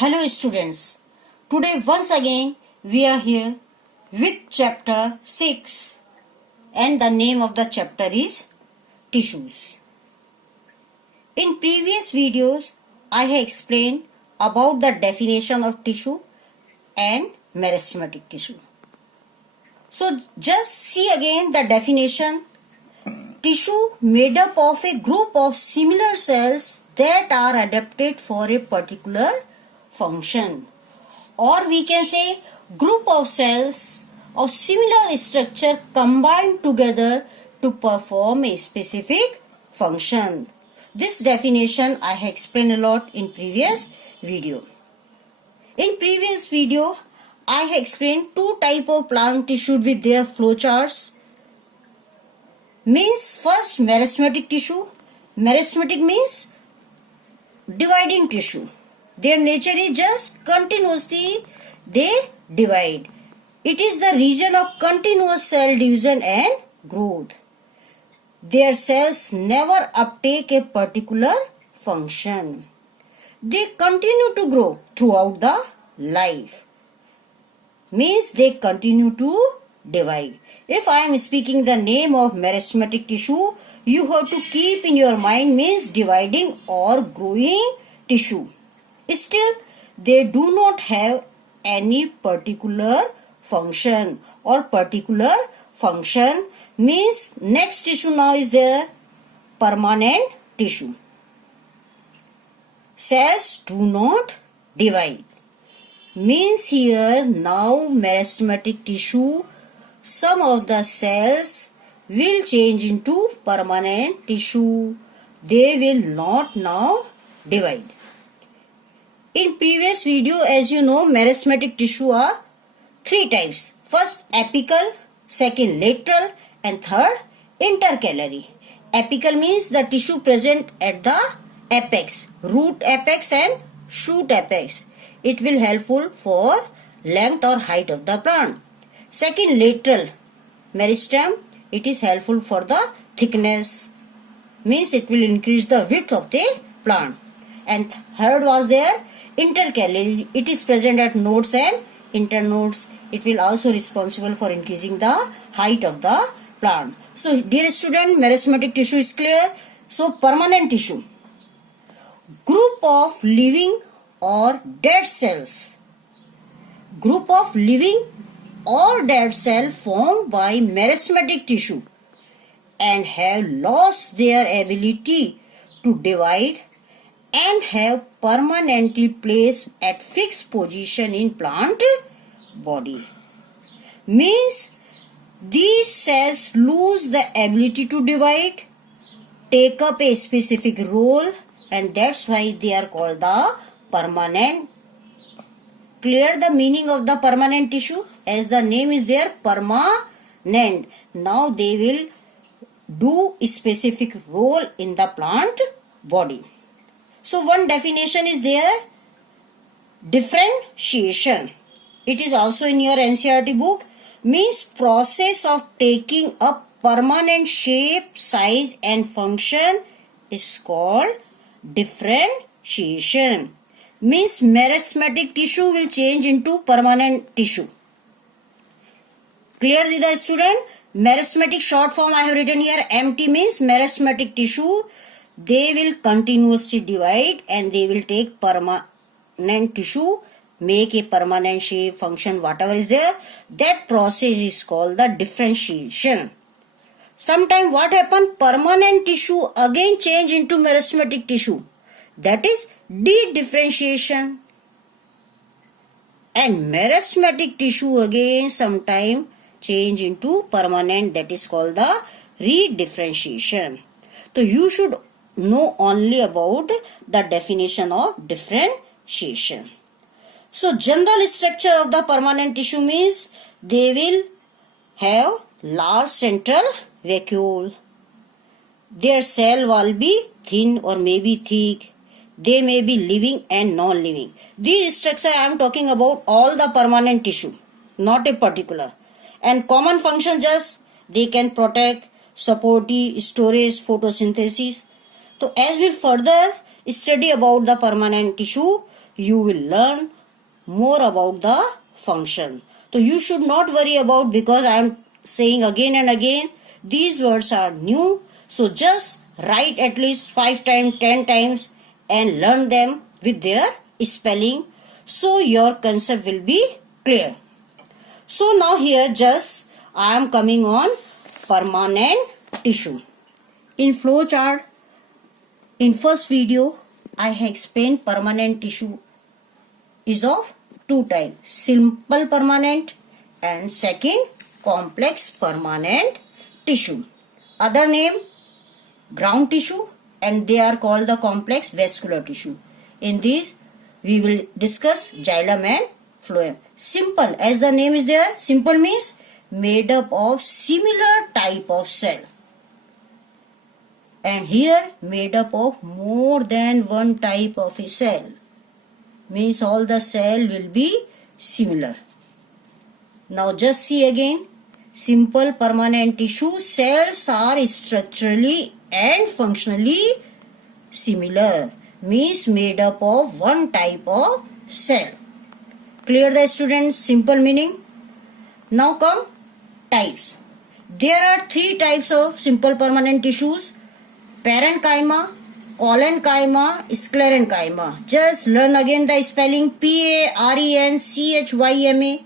Hello students, today once again we are here with chapter 6 and the name of the chapter is tissues. In previous videos I have explained about the definition of tissue and meristematic tissue. So just see again the definition. Tissue made up of a group of similar cells that are adapted for a particular function, or we can say group of cells of similar structure combined together to perform a specific function. This definition I have explained a lot in previous video. In previous video I have explained two type of plant tissue with their flowcharts. Means first meristematic tissue. Meristematic means dividing tissue. Their nature is just continuously they divide. It is the region of continuous cell division and growth. Their cells never uptake a particular function. They continue to grow throughout the life. Means they continue to divide. If I am speaking the name of meristematic tissue, you have to keep in your mind means dividing or growing tissue. Still, they do not have any particular function or particular function means next tissue now is there permanent tissue. Cells do not divide. Means here now meristematic tissue, some of the cells will change into permanent tissue. They will not now divide. In previous video, as you know, meristematic tissue are three types. First apical, second lateral and third intercalary. Apical means the tissue present at the apex, root apex and shoot apex. It will helpful for length or height of the plant. Second lateral meristem, it is helpful for the thickness. Means it will increase the width of the plant. And third was there intercalary. It is present at nodes and internodes. It will also responsible for increasing the height of the plant. So dear student, meristematic tissue is clear. So permanent tissue, group of living or dead cells. Group of living or dead cell formed by meristematic tissue and have lost their ability to divide and have permanently placed at fixed position in plant body. Means these cells lose the ability to divide, take up a specific role, and that's why they are called the permanent. Clear the meaning of the permanent tissue? As the name is there, permanent. Now they will do a specific role in the plant body. So one definition is there, differentiation. It is also in your NCERT book. Means process of taking up permanent shape, size and function is called differentiation. Means meristematic tissue will change into permanent tissue. Clear the student? Meristematic short form I have written here, MT means meristematic tissue. They will continuously divide and they will take permanent tissue, make a permanent shape, function, whatever is there. That process is called the differentiation. Sometime what happen? Permanent tissue again change into meristematic tissue. That is de-differentiation. And meristematic tissue again sometime change into permanent. That is called the re-differentiation. So you should know only about the definition of differentiation. So general structure of the permanent tissue means they will have large central vacuole. Their cell will be thin or maybe thick. They may be living and non-living. These structure I am talking about all the permanent tissue, not a particular. And common function just they can protect, support, storage, photosynthesis. So as we further study about the permanent tissue, you will learn more about the function. So you should not worry about, because I am saying again and again, these words are new. So just write at least 5 times, 10 times and learn them with their spelling, so your concept will be clear. So now here just I am coming on permanent tissue. In flowchart, in first video, I have explained permanent tissue is of two types, simple permanent and second complex permanent tissue. Other name ground tissue, and they are called the complex vascular tissue. In this we will discuss xylem and phloem. Simple, as the name is there, simple means made up of similar type of cell, and here made up of more than one type of a cell, means all the cell will be similar. Now just see again, simple permanent tissue cells are structurally and functionally similar, means made up of one type of cell. Clear the students? Simple meaning. Now come types. There are three types of simple permanent tissues: parenchyma, collenchyma, sclerenchyma. Just learn again the spelling: Parenchyma.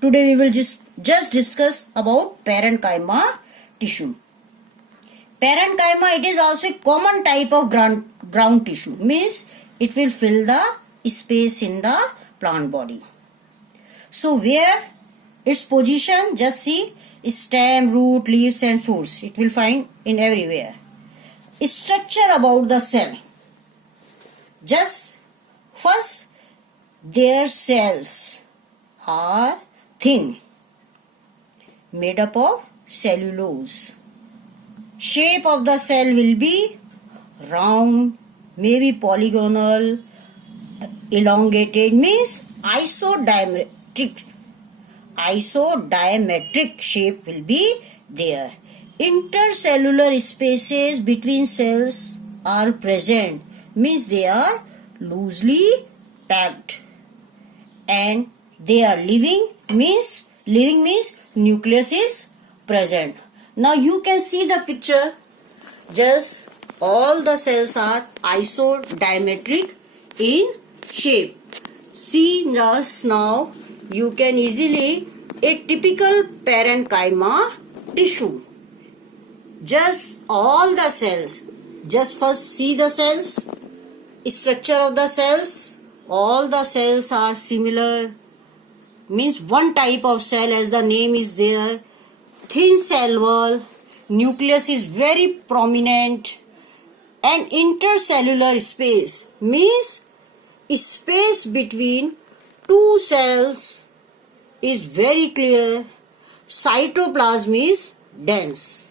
Today we will just discuss about parenchyma tissue. Parenchyma, it is also a common type of ground tissue, means it will fill the space in the plant body. So where its position, just see, stem, root, leaves and fruits, it will find in everywhere. Structure about the cell. Just first, their cells are thin, made up of cellulose. Shape of the cell will be round, maybe polygonal, elongated, means isodiametric shape will be there. Intercellular spaces between cells are present, means they are loosely packed, and they are living means nucleus is present. Now you can see the picture, just all the cells are isodiametric in shape. See just now, you can easily a typical parenchyma tissue. Just all the cells, just first see the cells, structure of the cells, all the cells are similar, means one type of cell, as the name is there. Thin cell wall, nucleus is very prominent, and intercellular space means space between two cells is very clear. Cytoplasm is dense,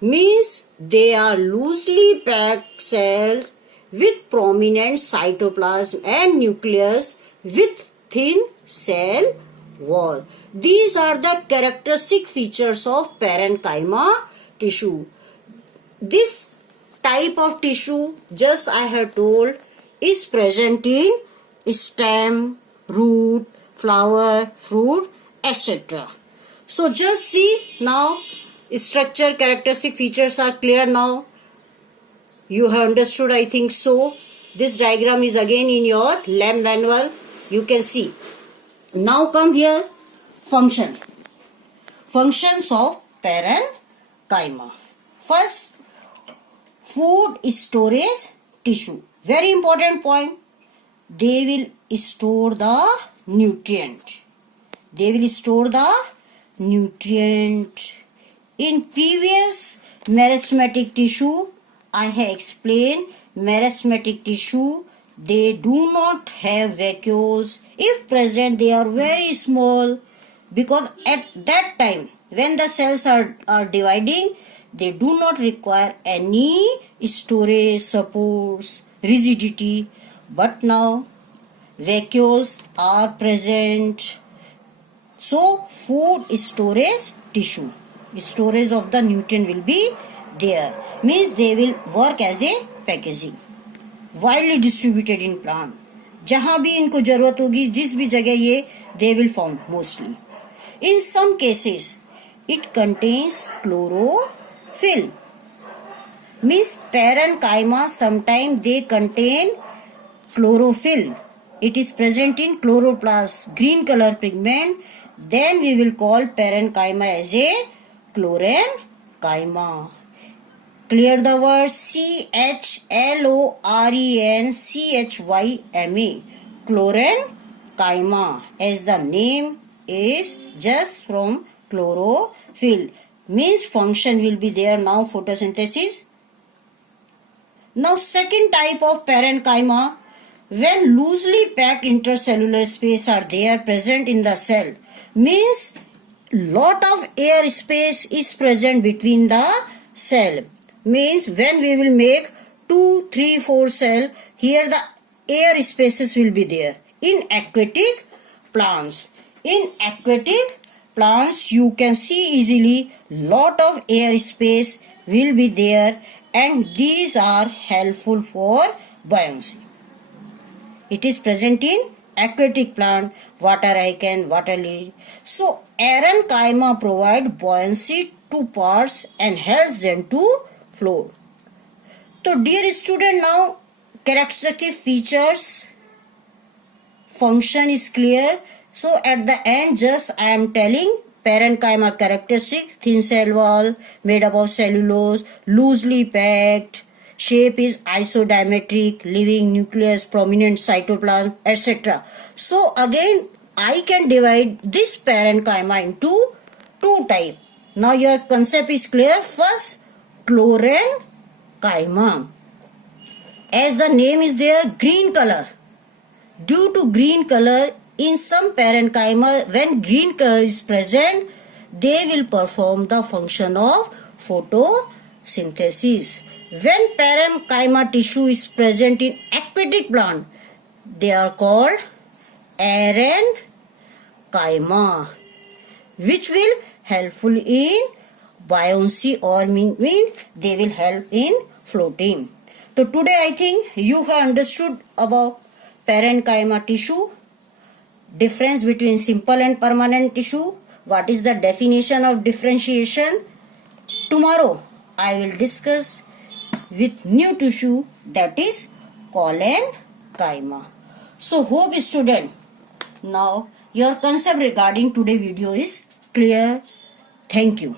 means they are loosely packed cells with prominent cytoplasm and nucleus with thin cell wall. These are the characteristic features of parenchyma tissue. This type of tissue, just I have told, is present in stem, root, flower, fruit, etc. So just see now, structure, characteristic features are clear now. You have understood, I think so. This diagram is again in your lab manual. You can see. Now come here, function. Functions of parenchyma. First, food storage tissue. Very important point. They will store the nutrient. In previous meristematic tissue, I have explained meristematic tissue, they do not have vacuoles. If present, they are very small, because at that time when the cells are dividing, they do not require any storage, supports, rigidity. But now vacuoles are present. So food storage tissue, storage of the nutrient will be there, means they will work as a packaging, widely distributed in plant. जहां भी इनको जरूरत होगी, जिस भी जगह ये they will found mostly. In some cases, it contains chlorophyll. Means parenchyma sometimes they contain chlorophyll. It is present in chloroplast, green color pigment. Then we will call parenchyma as a chlorenchyma. Clear the word chlorenchyma. Chlorenchyma, as the name is just from chlorophyll. Means function will be there now, photosynthesis. Now second type of parenchyma, when loosely packed intercellular space are there present in the cell, means lot of air space is present between the cell. Means when we will make 2, 3, 4 cell, here the air spaces will be there. In aquatic plants, you can see easily lot of air space will be there, and these are helpful for buoyancy. It is present in aquatic plant, water lichen, water lily. So parenchyma provide buoyancy to parts and helps them to float. So dear student, now characteristic features, function is clear. So at the end just I am telling parenchyma characteristic: thin cell wall made up of cellulose, loosely packed, shape is isodiametric, living nucleus, prominent cytoplasm, etc. So again I can divide this parenchyma into two types. Now your concept is clear. First, chlorenchyma. As the name is there, green color. Due to green color, in some parenchyma, when green color is present, they will perform the function of photosynthesis. When parenchyma tissue is present in aquatic plant, they are called arenchyma, which will helpful in buoyancy, or mean they will help in floating. So today I think you have understood about parenchyma tissue, difference between simple and permanent tissue, what is the definition of differentiation. Tomorrow I will discuss with new tissue, that is collenchyma. So hope student, now your concept regarding today's video is clear. Thank you.